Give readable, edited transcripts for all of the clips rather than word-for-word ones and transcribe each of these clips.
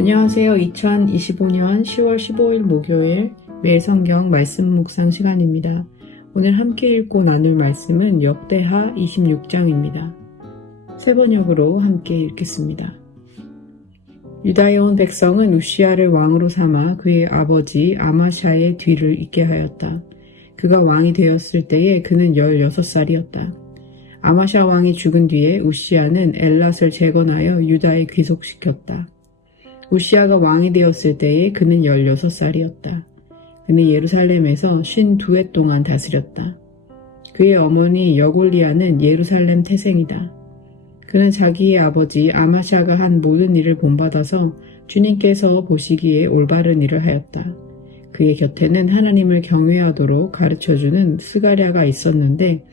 안녕하세요. 2025년 10월 15일 목요일 매일 성경 말씀 묵상 시간입니다. 오늘 함께 읽고 나눌 말씀은 역대하 26장입니다. 세 번역으로 함께 읽겠습니다. 유다에 온 백성은 우시야를 왕으로 삼아 그의 아버지 아마샤의 뒤를 잇게 하였다. 그가 왕이 되었을 때에 그는 16살이었다. 아마샤 왕이 죽은 뒤에 우시야는 엘랏을 재건하여 유다에 귀속시켰다. 우시야가 왕이 되었을 때에 그는 16살이었다. 그는 예루살렘에서 52해 동안 다스렸다. 그의 어머니 여골리아는 예루살렘 태생이다. 그는 자기의 아버지 아마샤가 한 모든 일을 본받아서 주님께서 보시기에 올바른 일을 하였다. 그의 곁에는 하나님을 경외하도록 가르쳐주는 스가랴가 있었는데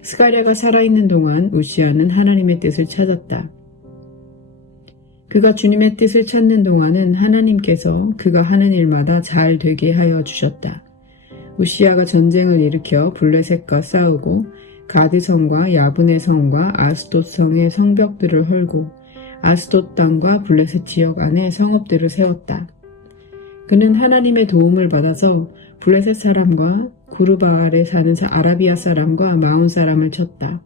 스가랴가 살아있는 동안 우시야는 하나님의 뜻을 찾았다. 그가 주님의 뜻을 찾는 동안은 하나님께서 그가 하는 일마다 잘 되게 하여 주셨다. 우시야가 전쟁을 일으켜 블레셋과 싸우고 가드성과 야분의 성과 아스돗 성의 성벽들을 헐고 아스돗 땅과 블레셋 지역 안에 성읍들을 세웠다. 그는 하나님의 도움을 받아서 블레셋 사람과 구르바알에 사는 아라비아 사람과 마온 사람을 쳤다.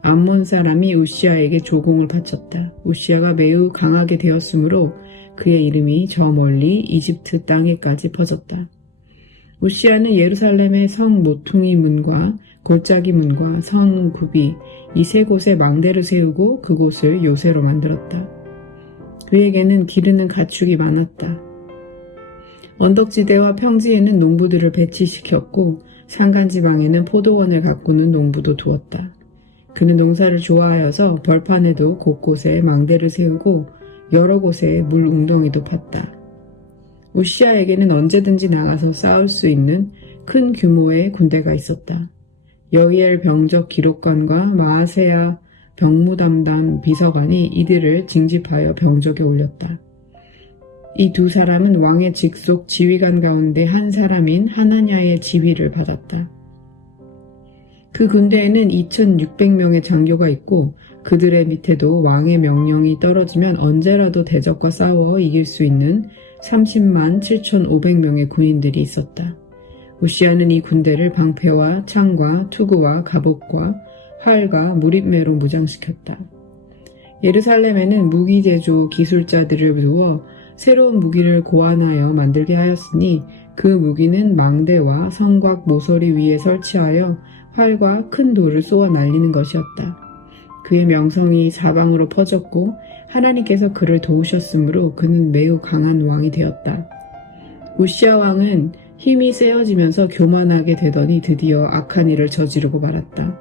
암몬 사람이 우시야에게 조공을 바쳤다. 우시야가 매우 강하게 되었으므로 그의 이름이 저 멀리 이집트 땅에까지 퍼졌다. 우시야는 예루살렘의 성 모퉁이 문과 골짜기 문과 성 굽이 이 세 곳에 망대를 세우고 그곳을 요새로 만들었다. 그에게는 기르는 가축이 많았다. 언덕지대와 평지에는 농부들을 배치시켰고 산간지방에는 포도원을 가꾸는 농부도 두었다. 그는 농사를 좋아하여서 벌판에도 곳곳에 망대를 세우고 여러 곳에 물 웅덩이도 팠다. 우시야에게는 언제든지 나가서 싸울 수 있는 큰 규모의 군대가 있었다. 여이엘 병적 기록관과 마아세야 병무담당 비서관이 이들을 징집하여 병적에 올렸다. 이 두 사람은 왕의 직속 지휘관 가운데 한 사람인 하나냐의 지휘를 받았다. 그 군대에는 2600명의 장교가 있고 그들의 밑에도 왕의 명령이 떨어지면 언제라도 대적과 싸워 이길 수 있는 30만 7500명의 군인들이 있었다. 우시야는 이 군대를 방패와 창과 투구와 갑옷과 활과 무립매로 무장시켰다. 예루살렘에는 무기 제조 기술자들을 두어 새로운 무기를 고안하여 만들게 하였으니 그 무기는 망대와 성곽 모서리 위에 설치하여 활과 큰 돌을 쏘아 날리는 것이었다. 그의 명성이 사방으로 퍼졌고 하나님께서 그를 도우셨으므로 그는 매우 강한 왕이 되었다. 우시야 왕은 힘이 세어지면서 교만하게 되더니 드디어 악한 일을 저지르고 말았다.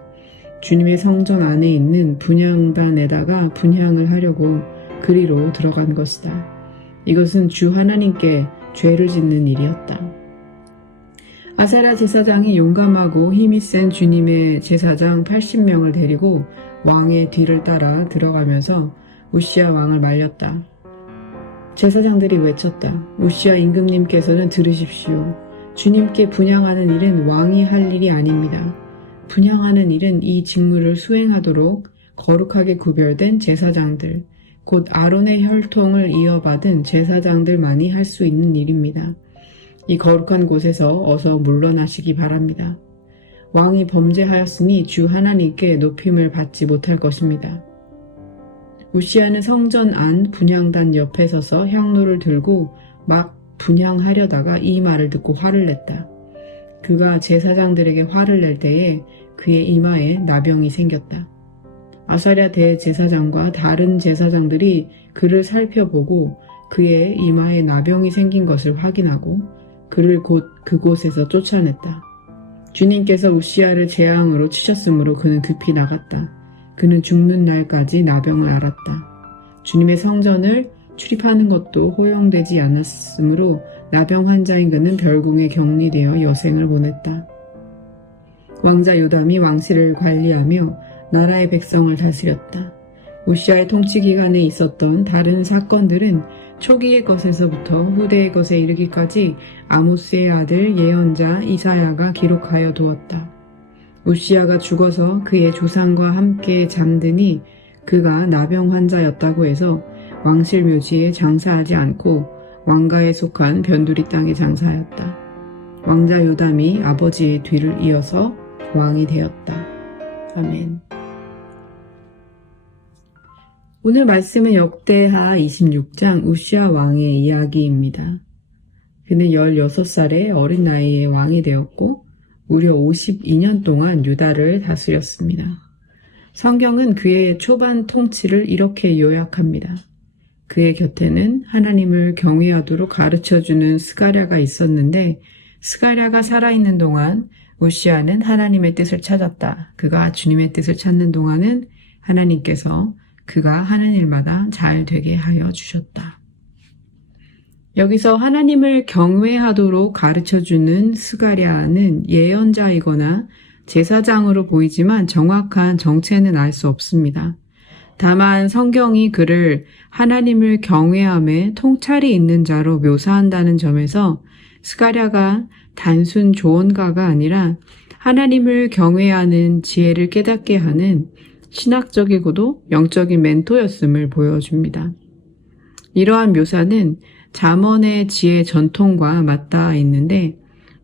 주님의 성전 안에 있는 분향단에다가 분향을 하려고 그리로 들어간 것이다. 이것은 주 하나님께 죄를 짓는 일이었다. 아세라 제사장이 용감하고 힘이 센 주님의 제사장 80명을 데리고 왕의 뒤를 따라 들어가면서 우시야 왕을 말렸다. 제사장들이 외쳤다. 우시야 임금님께서는 들으십시오. 주님께 분향하는 일은 왕이 할 일이 아닙니다. 분향하는 일은 이 직무를 수행하도록 거룩하게 구별된 제사장들, 곧 아론의 혈통을 이어받은 제사장들만이 할 수 있는 일입니다. 이 거룩한 곳에서 어서 물러나시기 바랍니다. 왕이 범죄하였으니 주 하나님께 높임을 받지 못할 것입니다. 우시야는 성전 안 분향단 옆에 서서 향로를 들고 막 분향하려다가 이 말을 듣고 화를 냈다. 그가 제사장들에게 화를 낼 때에 그의 이마에 나병이 생겼다. 아사랴 대제사장과 다른 제사장들이 그를 살펴보고 그의 이마에 나병이 생긴 것을 확인하고 그를 곧 그곳에서 쫓아냈다. 주님께서 우시야를 재앙으로 치셨으므로 그는 급히 나갔다. 그는 죽는 날까지 나병을 앓았다. 주님의 성전을 출입하는 것도 허용되지 않았으므로 나병 환자인 그는 별궁에 격리되어 여생을 보냈다. 왕자 요담이 왕실을 관리하며 나라의 백성을 다스렸다. 우시야의 통치 기간에 있었던 다른 사건들은 초기의 것에서부터 후대의 것에 이르기까지 아모스의 아들 예언자 이사야가 기록하여 두었다. 우시야가 죽어서 그의 조상과 함께 잠드니 그가 나병 환자였다고 해서 왕실 묘지에 장사하지 않고 왕가에 속한 변두리 땅에 장사하였다. 왕자 요담이 아버지의 뒤를 이어서 왕이 되었다. 아멘. 오늘 말씀은 역대하 26장 우시아 왕의 이야기입니다. 그는 16살의 어린 나이에 왕이 되었고 무려 52년 동안 유다를 다스렸습니다. 성경은 그의 초반 통치를 이렇게 요약합니다. 그의 곁에는 하나님을 경외하도록 가르쳐주는 스가랴가 있었는데 스가랴가 살아있는 동안 우시아는 하나님의 뜻을 찾았다. 그가 주님의 뜻을 찾는 동안은 하나님께서 그가 하는 일마다 잘 되게 하여 주셨다. 여기서 하나님을 경외하도록 가르쳐주는 스가랴는 예언자이거나 제사장으로 보이지만 정확한 정체는 알 수 없습니다. 다만 성경이 그를 하나님을 경외함에 통찰이 있는 자로 묘사한다는 점에서 스가랴가 단순 조언가가 아니라 하나님을 경외하는 지혜를 깨닫게 하는 신학적이고도 영적인 멘토였음을 보여줍니다. 이러한 묘사는 잠언의 지혜 전통과 맞닿아 있는데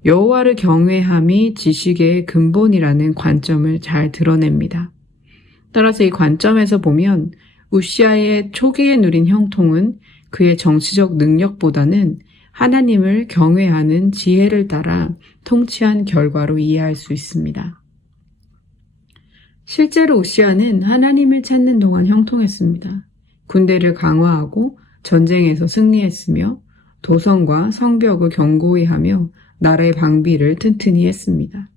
여호와를 경외함이 지식의 근본이라는 관점을 잘 드러냅니다. 따라서 이 관점에서 보면 우시아의 초기에 누린 형통은 그의 정치적 능력보다는 하나님을 경외하는 지혜를 따라 통치한 결과로 이해할 수 있습니다. 실제로 우시아는 하나님을 찾는 동안 형통했습니다. 군대를 강화하고 전쟁에서 승리했으며 도성과 성벽을 견고히 하며 나라의 방비를 튼튼히 했습니다.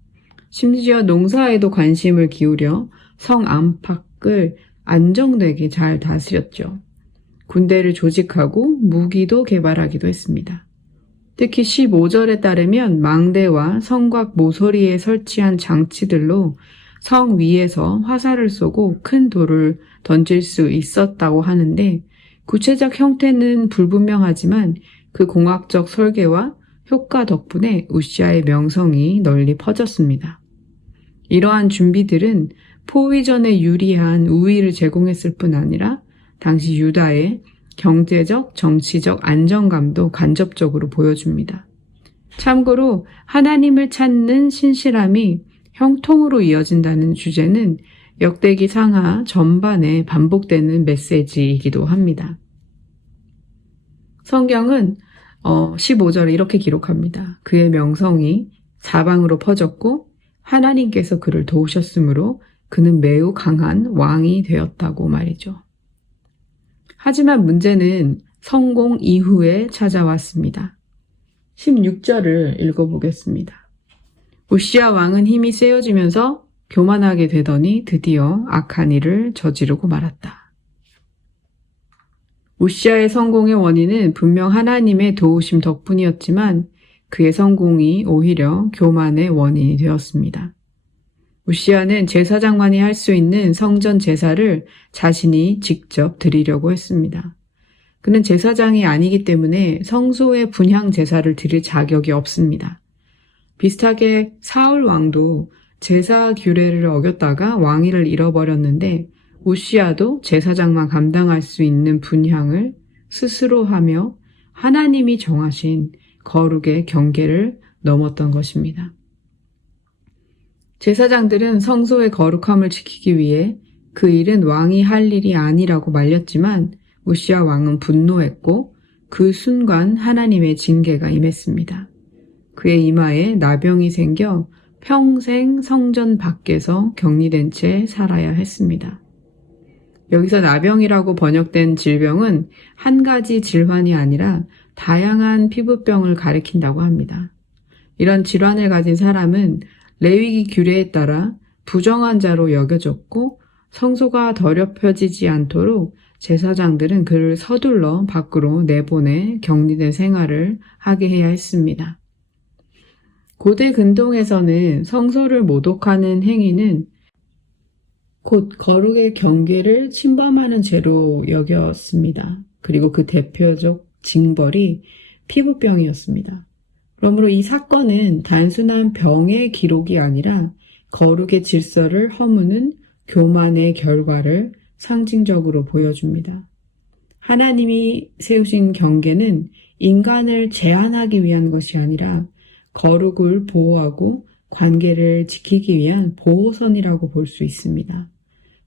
심지어 농사에도 관심을 기울여 성 안팎을 안정되게 잘 다스렸죠. 군대를 조직하고 무기도 개발하기도 했습니다. 특히 15절에 따르면 망대와 성곽 모서리에 설치한 장치들로 성 위에서 화살을 쏘고 큰 돌을 던질 수 있었다고 하는데 구체적 형태는 불분명하지만 그 공학적 설계와 효과 덕분에 우시아의 명성이 널리 퍼졌습니다. 이러한 준비들은 포위전에 유리한 우위를 제공했을 뿐 아니라 당시 유다의 경제적, 정치적 안정감도 간접적으로 보여줍니다. 참고로 하나님을 찾는 신실함이 형통으로 이어진다는 주제는 역대기 상하 전반에 반복되는 메시지이기도 합니다. 성경은 15절에 이렇게 기록합니다. 그의 명성이 사방으로 퍼졌고 하나님께서 그를 도우셨으므로 그는 매우 강한 왕이 되었다고 말이죠. 하지만 문제는 성공 이후에 찾아왔습니다. 16절을 읽어보겠습니다. 우시아 왕은 힘이 세어지면서 교만하게 되더니 드디어 악한 일을 저지르고 말았다. 우시아의 성공의 원인은 분명 하나님의 도우심 덕분이었지만 그의 성공이 오히려 교만의 원인이 되었습니다. 우시아는 제사장만이 할 수 있는 성전 제사를 자신이 직접 드리려고 했습니다. 그는 제사장이 아니기 때문에 성소의 분향 제사를 드릴 자격이 없습니다. 비슷하게 사울 왕도 제사 규례를 어겼다가 왕위를 잃어버렸는데 우시아도 제사장만 감당할 수 있는 분향을 스스로 하며 하나님이 정하신 거룩의 경계를 넘었던 것입니다. 제사장들은 성소의 거룩함을 지키기 위해 그 일은 왕이 할 일이 아니라고 말렸지만 우시아 왕은 분노했고 그 순간 하나님의 징계가 임했습니다. 그의 이마에 나병이 생겨 평생 성전 밖에서 격리된 채 살아야 했습니다. 여기서 나병이라고 번역된 질병은 한 가지 질환이 아니라 다양한 피부병을 가리킨다고 합니다. 이런 질환을 가진 사람은 레위기 규례에 따라 부정한 자로 여겨졌고 성소가 더럽혀지지 않도록 제사장들은 그를 서둘러 밖으로 내보내 격리된 생활을 하게 해야 했습니다. 고대 근동에서는 성소를 모독하는 행위는 곧 거룩의 경계를 침범하는 죄로 여겼습니다. 그리고 그 대표적 징벌이 피부병이었습니다. 그러므로 이 사건은 단순한 병의 기록이 아니라 거룩의 질서를 허무는 교만의 결과를 상징적으로 보여줍니다. 하나님이 세우신 경계는 인간을 제한하기 위한 것이 아니라 거룩을 보호하고 관계를 지키기 위한 보호선이라고 볼 수 있습니다.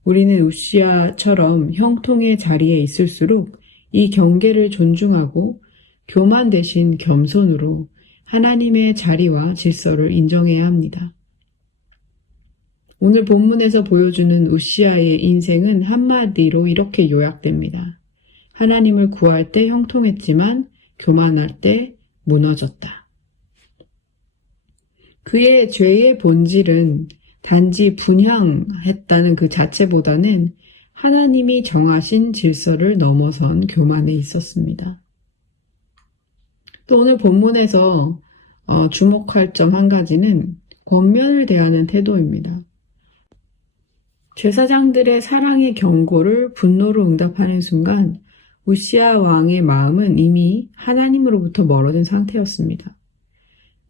우리는 우시아처럼 형통의 자리에 있을수록 이 경계를 존중하고 교만 대신 겸손으로 하나님의 자리와 질서를 인정해야 합니다. 오늘 본문에서 보여주는 우시아의 인생은 한마디로 이렇게 요약됩니다. 하나님을 구할 때 형통했지만 교만할 때 무너졌다. 그의 죄의 본질은 단지 분향했다는 그 자체보다는 하나님이 정하신 질서를 넘어선 교만에 있었습니다. 또 오늘 본문에서 주목할 점 한 가지는 권면을 대하는 태도입니다. 제사장들의 사랑의 경고를 분노로 응답하는 순간 우시아 왕의 마음은 이미 하나님으로부터 멀어진 상태였습니다.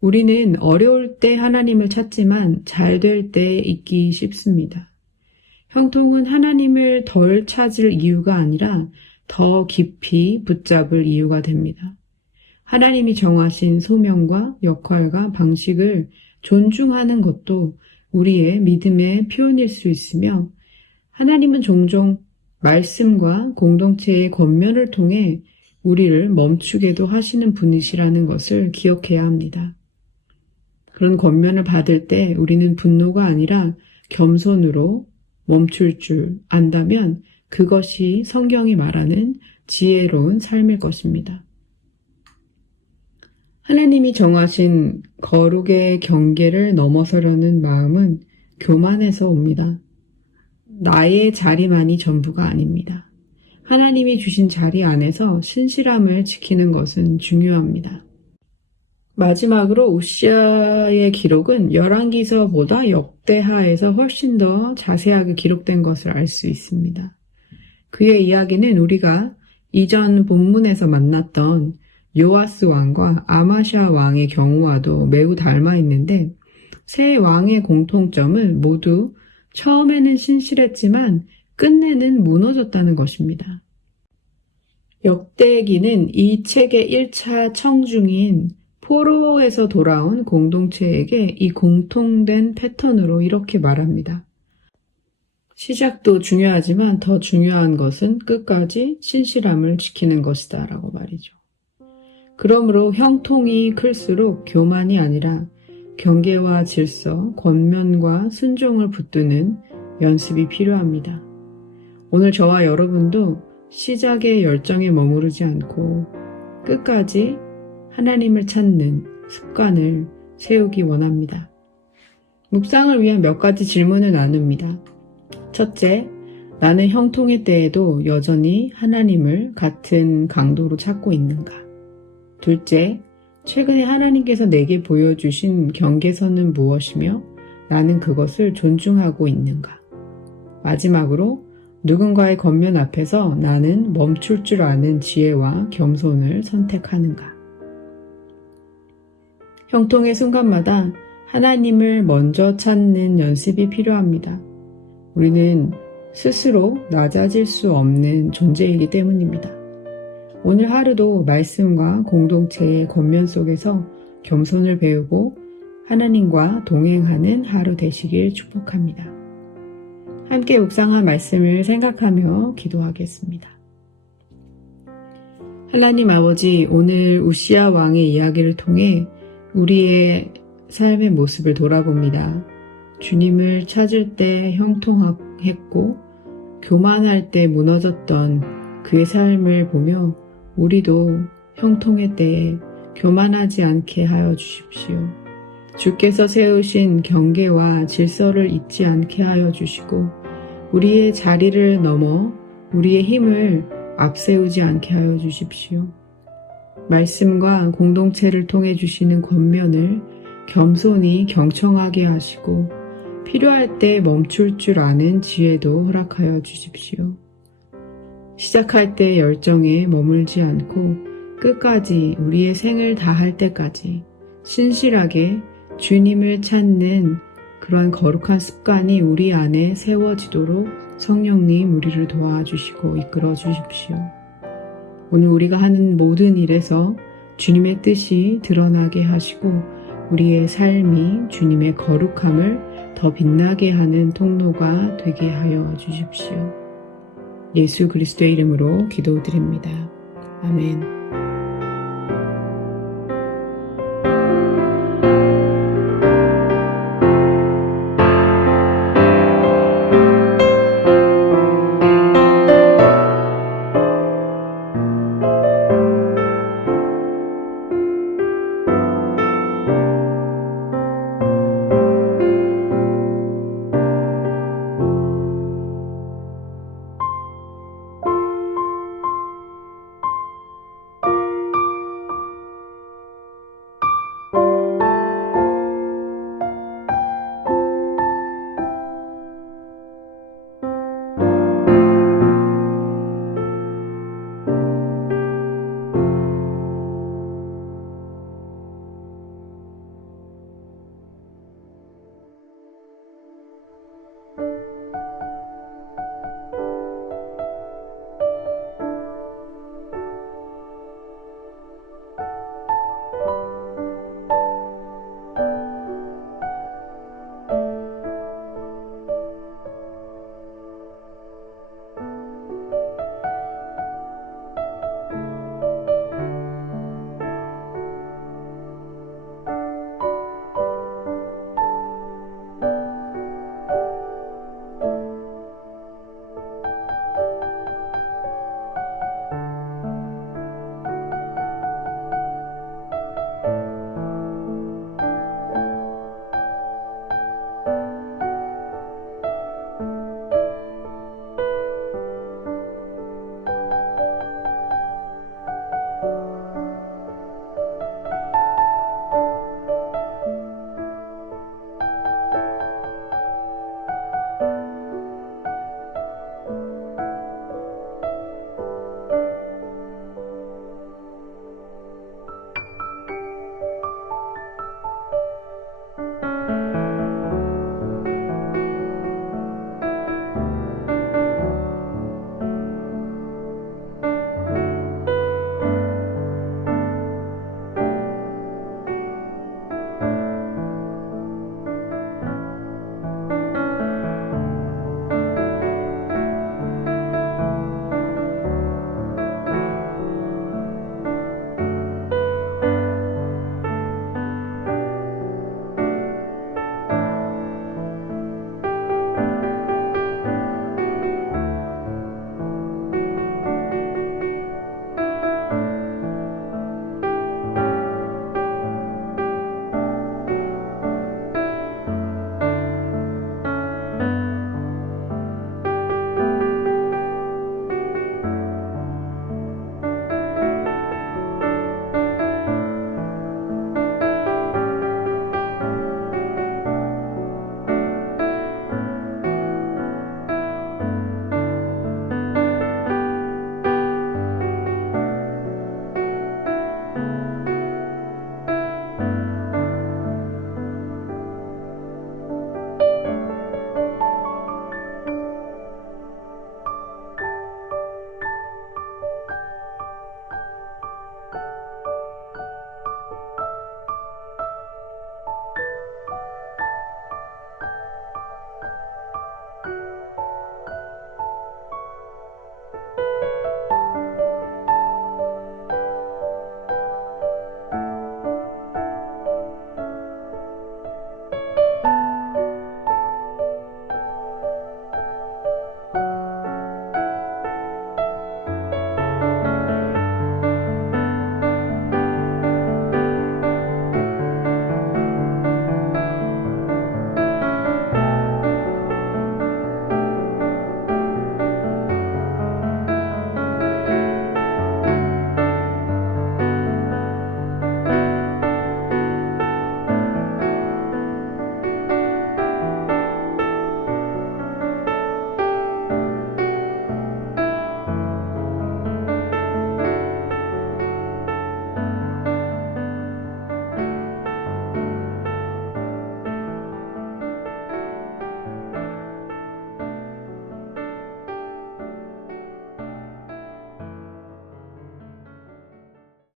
우리는 어려울 때 하나님을 찾지만 잘 될 때 잊기 쉽습니다. 형통은 하나님을 덜 찾을 이유가 아니라 더 깊이 붙잡을 이유가 됩니다. 하나님이 정하신 소명과 역할과 방식을 존중하는 것도 우리의 믿음의 표현일 수 있으며 하나님은 종종 말씀과 공동체의 권면을 통해 우리를 멈추게도 하시는 분이시라는 것을 기억해야 합니다. 그런 권면을 받을 때 우리는 분노가 아니라 겸손으로 멈출 줄 안다면 그것이 성경이 말하는 지혜로운 삶일 것입니다. 하나님이 정하신 거룩의 경계를 넘어서려는 마음은 교만에서 옵니다. 나의 자리만이 전부가 아닙니다. 하나님이 주신 자리 안에서 신실함을 지키는 것은 중요합니다. 마지막으로 우시아의 기록은 열왕기서보다 역대하에서 훨씬 더 자세하게 기록된 것을 알 수 있습니다. 그의 이야기는 우리가 이전 본문에서 만났던 요아스 왕과 아마샤 왕의 경우와도 매우 닮아 있는데 세 왕의 공통점은 모두 처음에는 신실했지만 끝내는 무너졌다는 것입니다. 역대기는 이 책의 1차 청중인 포로에서 돌아온 공동체에게 이 공통된 패턴으로 이렇게 말합니다. 시작도 중요하지만 더 중요한 것은 끝까지 신실함을 지키는 것이다 라고 말이죠. 그러므로 형통이 클수록 교만이 아니라 경계와 질서, 권면과 순종을 붙드는 연습이 필요합니다. 오늘 저와 여러분도 시작의 열정에 머무르지 않고 끝까지 하나님을 찾는 습관을 세우기 원합니다. 묵상을 위한 몇 가지 질문을 나눕니다. 첫째, 나는 형통의 때에도 여전히 하나님을 같은 강도로 찾고 있는가? 둘째, 최근에 하나님께서 내게 보여주신 경계선은 무엇이며 나는 그것을 존중하고 있는가? 마지막으로 누군가의 권면 앞에서 나는 멈출 줄 아는 지혜와 겸손을 선택하는가? 형통의 순간마다 하나님을 먼저 찾는 연습이 필요합니다. 우리는 스스로 낮아질 수 없는 존재이기 때문입니다. 오늘 하루도 말씀과 공동체의 권면 속에서 겸손을 배우고 하나님과 동행하는 하루 되시길 축복합니다. 함께 묵상한 말씀을 생각하며 기도하겠습니다. 하나님 아버지, 오늘 우시아 왕의 이야기를 통해 우리의 삶의 모습을 돌아봅니다. 주님을 찾을 때 형통했고 교만할 때 무너졌던 그의 삶을 보며 우리도 형통의 때에 교만하지 않게 하여 주십시오. 주께서 세우신 경계와 질서를 잊지 않게 하여 주시고 우리의 자리를 넘어 우리의 힘을 앞세우지 않게 하여 주십시오. 말씀과 공동체를 통해 주시는 권면을 겸손히 경청하게 하시고 필요할 때 멈출 줄 아는 지혜도 허락하여 주십시오. 시작할 때 열정에 머물지 않고 끝까지 우리의 생을 다할 때까지 신실하게 주님을 찾는 그러한 거룩한 습관이 우리 안에 세워지도록 성령님 우리를 도와주시고 이끌어 주십시오. 오늘 우리가 하는 모든 일에서 주님의 뜻이 드러나게 하시고 우리의 삶이 주님의 거룩함을 더 빛나게 하는 통로가 되게 하여 주십시오. 예수 그리스도의 이름으로 기도드립니다. 아멘.